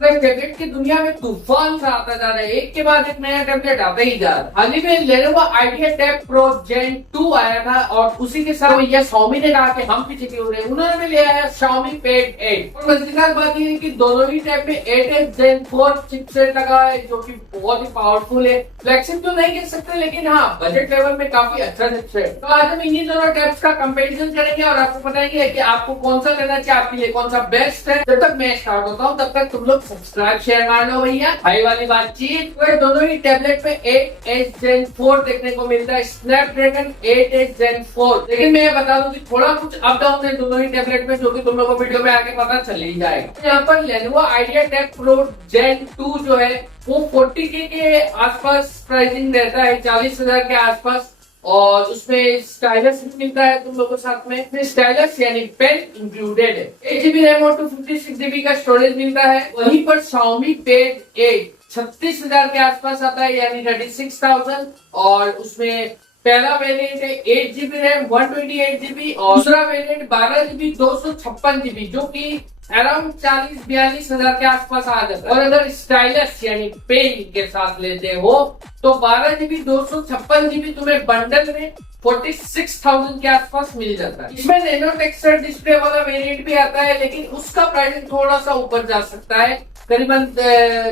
Tablet की दुनिया में तूफान सा आता जा रहा है, एक के बाद एक नया टैबलेट आता ही जा रहा है। हाल ही में लेनोवो आइडिया टैब प्रो जेन 2 आया था और उसी के साथ ये Xiaomi ने कहा कि हम पीछे क्यों रहे, उन्होंने भी ले आया Xiaomi Pad 8। और मजेदार बात ये है कि दोनों ही टैब में 8s Gen 4 चिपसेट लगा है जो कि बहुत ही पावरफुल है। फ्लैगशिप तो नहीं कह सकते लेकिन हाँ बजट लेवल में काफी अच्छा चिपसेट। तो आज हम इन्हीं दोनों टैब्स का कंपैरिजन करेंगे और आपको बताएंगे कि आपको कौन सा लेना चाहिए, आपके लिए कौन सा बेस्ट है। जब तक मैं स्टार्ट होता हूँ तब तक तुम लोग सब्सक्राइब शेयर मार लो भैया, भाई वाली बातचीत। तो दोनों ही टैबलेट में 8s Gen 4 देखने को मिलता है, स्नैपड्रैगन 8s Gen 4। लेकिन मैं बता दूं कि थोड़ा कुछ अप डाउन है दोनों ही टैबलेट में, जो कि तुम लोगों को वीडियो में आगे पता चल ही जाएगा। यहाँ पर लेनोवो आइडिया टैब प्रो जेन 2 जो है वो 40K के आसपास प्राइसिंग रहता है, 40,000 के आसपास। और उसमें स्टाइलस भी मिलता है तुम लोगों को साथ में, स्टाइलस यानी पेन इंक्लूडेड है। 8GB रैम और 256GB का स्टोरेज मिलता है। वहीं पर Xiaomi Pad 8 36,000 के आसपास आता है यानी 36,000। और उसमें पहला वेरिएंट है 8GB रैम 128GB और दूसरा वेरिएंट 12GB 256GB जो कि अराउंड 40-42 हजार के आसपास आ जाता है। और अगर स्टाइलस यानी पेन के साथ लेते हो तो 12GB 256GB तुम्हें बंडल में 46,000 के आसपास मिल जाता है। इसमें नैनो टेक्सचर डिस्प्ले वाला वेरिएंट भी आता है लेकिन उसका प्राइसिंग थोड़ा सा ऊपर जा सकता है, करीबन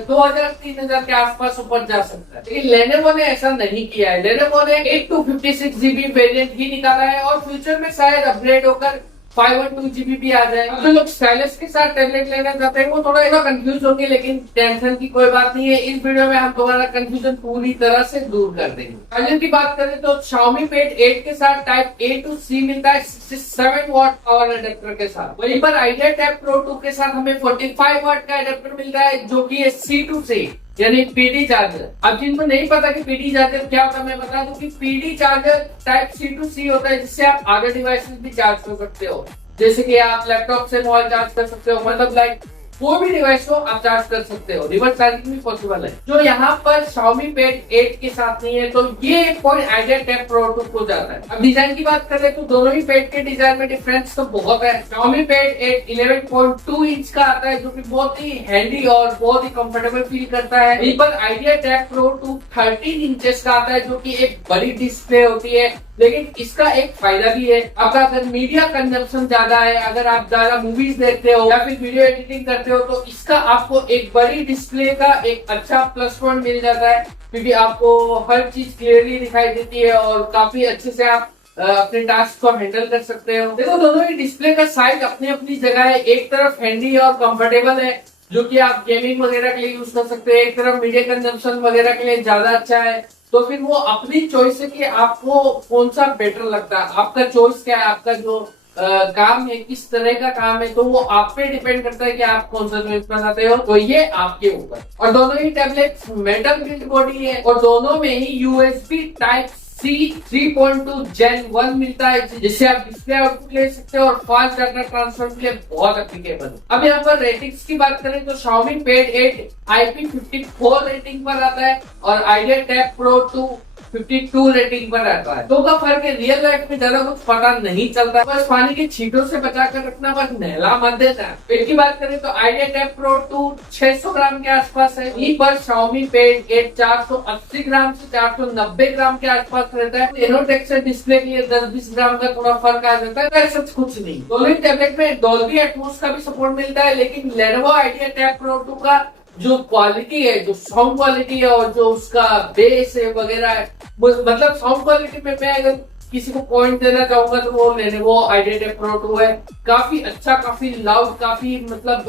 2,000-3,000 के आसपास ऊपर जा सकता है। लेकिन लेनोवो ने ऐसा नहीं किया है। लेनोवो ने 8 वेरिएंट ही निकाला है और फ्यूचर में शायद अपग्रेड होकर 512GB भी आ जाए। अब जो लोग स्टाइलस के साथ टैबलेट लेना चाहते हैं वो थोड़ा कंफ्यूज होंगे, लेकिन टेंशन की कोई बात नहीं है। इस वीडियो में हम तुम्हारा कंफ्यूजन पूरी तरह से दूर कर देंगे। चार्जर की बात करें तो Xiaomi Pad 8 के साथ टाइप A to C मिलता है 67 वाट पावर अडेप्टर के साथ। वहीं पर आइडिया टैब प्रो 2 के साथ हमें 45 वाट का अडेप्टर मिलता है जो कि है C to C यानी पीडी चार्जर। अब जिनको नहीं पता कि पीडी चार्जर क्या होता है मैं बता दूं कि PD charger type C to C होता है जिससे आप अदर डिवाइसेस भी चार्ज कर सकते हो, जैसे कि आप लैपटॉप से मोबाइल चार्ज कर सकते हो, मतलब लाइक कोई भी डिवाइस को आप चार्ज कर सकते हो। रिवर्स चार्जिंग भी पॉसिबल है जो यहाँ पर Xiaomi Pad 8 के साथ नहीं है। तो ये पॉइंट आइडिया टैब प्रो 2 को जाता है। अब डिजाइन की बात करें तो दोनों ही पैड के डिजाइन में डिफरेंस तो बहुत है। Xiaomi Pad 8 11.2 इंच का आता है जो कि बहुत ही हैंडी और बहुत ही कंफर्टेबल फील करता है। वहीं पर आइडिया टैब प्रो 2 13 इंचेस का आता है जो कि एक बड़ी डिस्प्ले होती है। लेकिन इसका एक फायदा भी है, आपका अगर मीडिया कंजम्पशन ज्यादा है, अगर आप ज्यादा मूवीज देखते हो या फिर वीडियो एडिटिंग करते हो तो इसका आपको एक बड़ी डिस्प्ले का एक अच्छा प्लस पॉइंट मिल जाता है, क्योंकि आपको हर चीज क्लियरली दिखाई देती है और काफी अच्छे से आप अपने टास्क को हैंडल कर सकते हो। देखो दोनों ही डिस्प्ले का साइज अपनी अपनी जगह है। एक तरफ हैंडी और कंफर्टेबल है जो कि आप गेमिंग वगैरह के लिए यूज कर सकते हैं, एक तरफ मीडिया कंजम्पशन वगैरह के लिए ज्यादा अच्छा है। तो फिर वो अपनी चॉइस है कि आपको कौन सा बेटर लगता है, आपका चॉइस क्या है, आपका जो काम है किस तरह का काम है, तो वो आप पे डिपेंड करता है कि आप कौन सा चॉइस बनाते हो। तो ये आपके ऊपर। और दोनों ही टैबलेट मेटल बिल्ड बॉडी है और दोनों में ही USB टाइप C 3.2 Gen 1 मिलता है जिससे आप डिस्प्ले आउटपुट ले सकते हो और फास्ट डाटा ट्रांसफर के लिए बहुत एप्लीकेबल। अब यहाँ पर रेटिंग्स की बात करें तो Xiaomi Pad 8 IP54 रेटिंग पर आता है और आइडिया टैब प्रो 2 52 रेटिंग पर रहता है। दो का फर्क है, रियल लाइफ में ज्यादा कुछ पता नहीं चलता, बस पानी के छींटों से बचा कर रखना, बस नहला मत देना। पेट की बात करें तो आइडिया टैब प्रो 2 600 ग्राम के आसपास है, वहीं पर Xiaomi Pad 8 480 ग्राम से 490 ग्राम के आसपास रहता है। नैनो टेक्सचर डिस्प्ले के लिए 10-20 ग्राम का थोड़ा फर्क आ जाता है, ऐसा कुछ नहीं। दोनों ही टैबलेट में डॉल्बी एटमॉस का भी सपोर्ट मिलता है, लेकिन लेनोवो आइडिया टैब प्रो 2 का जो क्वालिटी है, जो साउंड क्वालिटी है और जो उसका बेस है वगैरह है, मतलब साउंड क्वालिटी पे मैं अगर किसी को पॉइंट देना चाहूंगा तो वो लेनोवो आइडिया टैब प्रो 2 है। काफी अच्छा, काफी लाउड, काफी मतलब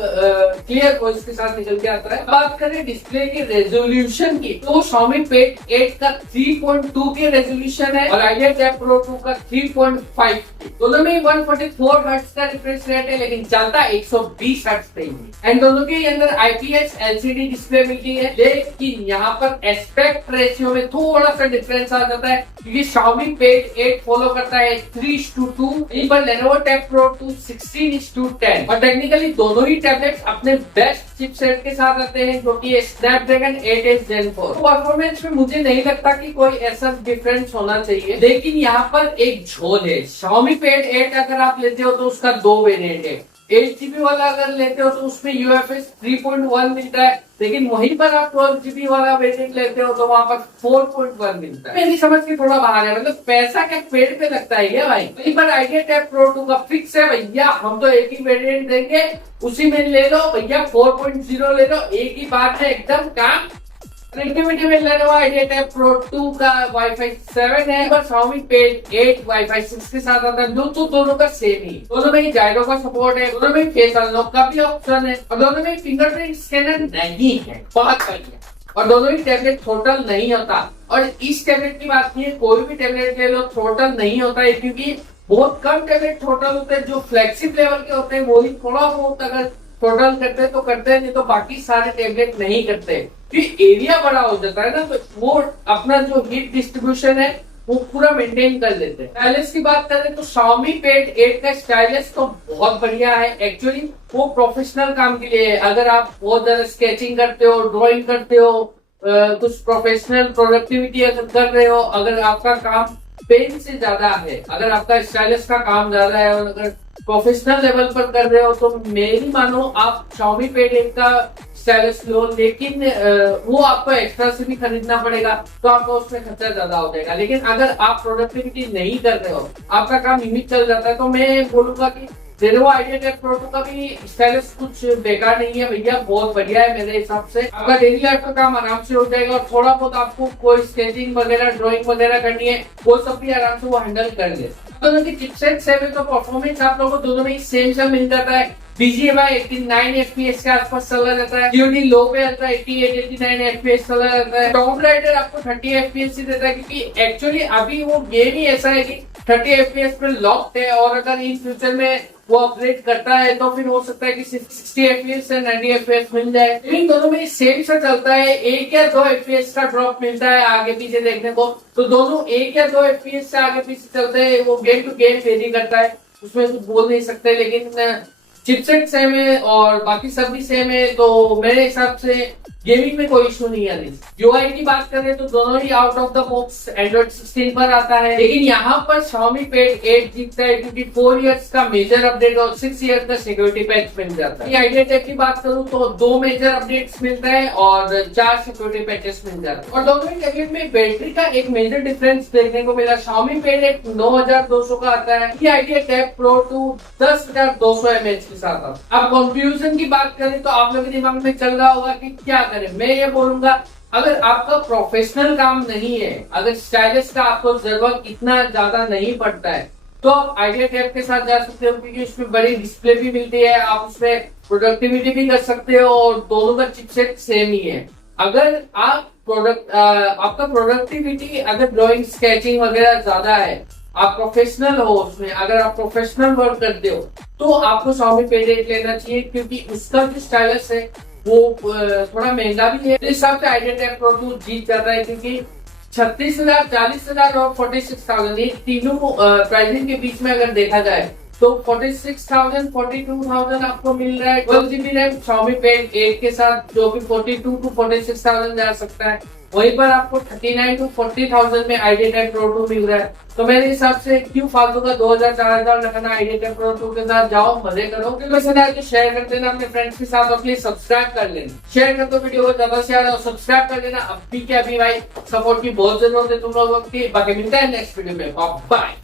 क्लियर वॉइस के साथ निकल के आता है। बात करें डिस्प्ले के रेजोल्यूशन की तो Xiaomi Pad 8 का 3.2 के रेजोल्यूशन है और आइडिया टैब प्रो 2 का 3.5। दोनों में 144 हर्ट्ज का रिफ्रेश रेट है लेकिन चलता 120 हर्ट्ज पे ही। एंड दोनों के अंदर IPS LCD डिस्प्ले मिलती है, लेकिन यहाँ पर एस्पेक्ट रेशियो में थोड़ा सा डिफरेंस आ जाता है क्योंकि Xiaomi Pad 8 फॉलो करता है 3:2, यहीं पर Lenovo Tab Pro 2 16:10। और टेक्निकली दोनों ही टैबलेट्स अपने बेस्ट चिपसेट के साथ आते हैं जो कि स्नैपड्रैगन 8s Gen 4। परफॉर्मेंस में मुझे नहीं लगता कि कोई ऐसा डिफरेंस होना चाहिए, लेकिन यहाँ पर एक झोल है। Xiaomi Pad 8 अगर आप लेते हो तो उसका दो वेरिएंट है, 8 GB वाला अगर लेते हो तो उसमें UFS 3.1 मिलता है, लेकिन वहीं पर आप 12 GB वाला वेरिएंट लेते हो तो वहां पर 4.1 मिलता है। मेरी समझ के थोड़ा बाहर है, मतलब पैसा क्या पेड़ पे लगता है क्या भाई। वहीं पर आइडिया टैब प्रो 2 का फिक्स है भैया, हम तो एक ही वेरिएंट देंगे, उसी में ले लो भैया, 4.0 ले लो, एक ही बात है एकदम काम। कनेक्टिविटी में Lenovo आइडिया टैब प्रो 2 का वाईफाई 7 है, बस Xiaomi Pad 8 वाईफाई 6 के साथ आता है। ब्लूटूथ दोनों का सेम ही, दोनों में ही जायरो का सपोर्ट है, दोनों में फेस अनलॉक का भी ऑप्शन है, और दोनों में फिंगरप्रिंट स्कैनर नहीं है। बहुत बढ़िया। और दोनों ही टैबलेट थ्रोटल नहीं होता, और इस टैबलेट की बात नहीं है, कोई भी टैबलेट ले लो थ्रोटल नहीं होता है, क्योंकि बहुत कम टैबलेट थ्रोटल होते हैं, जो फ्लेक्सिब लेवल के होते हैं वो ही थोड़ा बहुत अगर थ्रोटल करते हैं तो करते हैं, नहीं तो बाकी सारे टैबलेट नहीं करते। एरिया बड़ा हो जाता है ना, तो वो अपना जो हीट डिस्ट्रीब्यूशन है वो पूरा मेंटेन कर लेते हैं। स्टाइलिश की बात करें तो Xiaomi Pad 8 का स्टाइलिश तो बहुत बढ़िया है। एक्चुअली वो प्रोफेशनल काम के लिए है। अगर आप बहुत ज्यादा स्केचिंग करते हो, ड्राइंग करते हो, कुछ प्रोफेशनल प्रोडक्टिविटी अगर कर रहे हो, अगर आपका काम पेन से ज्यादा है, अगर आपका स्टाइलिश का काम ज्यादा है, और अगर प्रोफेशनल लेवल पर कर रहे हो तो मेरी मानो आप Xiaomi Pad 8 का स्टाइलिश लो, लेकिन वो आपको एक्स्ट्रा से भी खरीदना पड़ेगा, तो आपको उसमें खर्चा ज्यादा हो जाएगा। लेकिन अगर आप प्रोडक्टिविटी नहीं कर रहे हो, आपका काम लिमिट चल जाता है, तो मैं बोलूंगा कि Lenovo आइडिया टैब प्रो 2 का भी स्टाइलिश कुछ बेकार नहीं है भैया, बहुत बढ़िया है मेरे हिसाब से। आपका डेली लाइफ का काम आराम से हो जाएगा, और थोड़ा बहुत आपको कोई स्केचिंग वगैरह, ड्राइंग वगैरह करनी है, वो सब भी आराम से वो हैंडल कर ले। दोनों की चिपसेट सेम है, तो परफॉर्मेंस आप लोगों को दोनों में सेम मिल जाता है। BGMI 89 FPS के आसपास चला जाता है, COD लो पे आता है, 88-89 FPS चला जाता है। टॉम राइडर आपको 30 FPS ही देता है, क्योंकि एक्चुअली अभी वो गेम ही ऐसा है कि 30 FPS पे लॉक्ड है, और अगर इन फ्यूचर में वो अपग्रेड करता है तो फिर हो सकता है कि 60 FPS से 90 FPS मिल जाए। इन दोनों में सेम सा चलता है, 1 या 2 FPS का ड्रॉप मिलता है आगे पीछे देखने को, तो दोनों 1 या 2 FPS से आगे पीछे चलते हैं। वो गेम टू गेम वेरी करता है, उसमें कुछ बोल नहीं सकते, लेकिन चिपसेट सेम है और बाकी सब भी सेम है, तो मेरे हिसाब से गेमिंग में कोई इशू नहीं है। यूआई की बात करें तो दोनों ही out of the box Android 16 पर आता है, लेकिन यहाँ पर Xiaomi Pad 8 जीतता है, क्योंकि 4 इयर्स का मेजर अपडेट और 6 इयर्स का सिक्योरिटी पैच मिल जाता है। आइडिया टैब की बात करूँ तो 2 मेजर अपडेट्स मिलता है और 4 सिक्योरिटी पैचेस मिल जाते हैं। और दोनों ही टैबलेट में बैटरी का एक मेजर डिफरेंस देखने को मिला। Xiaomi Pad 8 9200 का आता है, ये आइडिया टैब प्रो 2 10200 mAh के साथ आता है। अब कंफ्यूजन की बात करें तो आप लोगों के दिमाग में चल रहा होगा कि क्या करें। मैं ये बोलूंगा, अगर आपका प्रोफेशनल काम नहीं है, अगर स्टाइलिश का आपको जरूरत इतना ज्यादा नहीं पड़ता है, तो आप आइडिया टैब के साथ जा सकते हो, क्योंकि उसमें बड़ी डिस्प्ले भी मिलती है, आप उसमें प्रोडक्टिविटी भी कर सकते हो, और दोनों का चिपसेट सेम ही है। अगर आप आपका प्रोडक्टिविटी अगर ड्राइंग स्केचिंग वगैरह ज्यादा है, आप प्रोफेशनल हो उसमें, अगर आप प्रोफेशनल वर्क करते हो, तो आपको Xiaomi Pad 8 लेना चाहिए, क्योंकि उसका जो स्टाइलिश है वो थोड़ा महंगा भी है। इस हिसाब से आइडिया टैब प्रो 2 जीत जाता है, क्योंकि 36,000, 40,000 और 46,000 ये तीनों प्राइसिंग के बीच में अगर देखा जाए तो 46,000, 42,000 आपको मिल रहा है 12 GB रैम Xiaomi Pad 8 के साथ, जो कि 42 to 46,000 जा सकता है। वहीं पर आपको 39 to 40,000 में आइडिया टैब प्रो 2 मिल रहा है। तो मेरे हिसाब से क्यों फालतू का 2,000-4,000 लगाना, आइडिया टैब प्रो 2 के साथ जाओ, मजे करो। पसंद आए तो शेयर कर देना अपने फ्रेंड्स के साथ, और प्लीज सब्सक्राइब कर लेना। शेयर कर दो वीडियो को ज्यादा से ज्यादा, सब्सक्राइब कर देना। अभी क्या अभी भाई सपोर्ट की बहुत जरूरत है तुम लोगों की। बाकी मिलता है नेक्स्ट वीडियो में, बाय।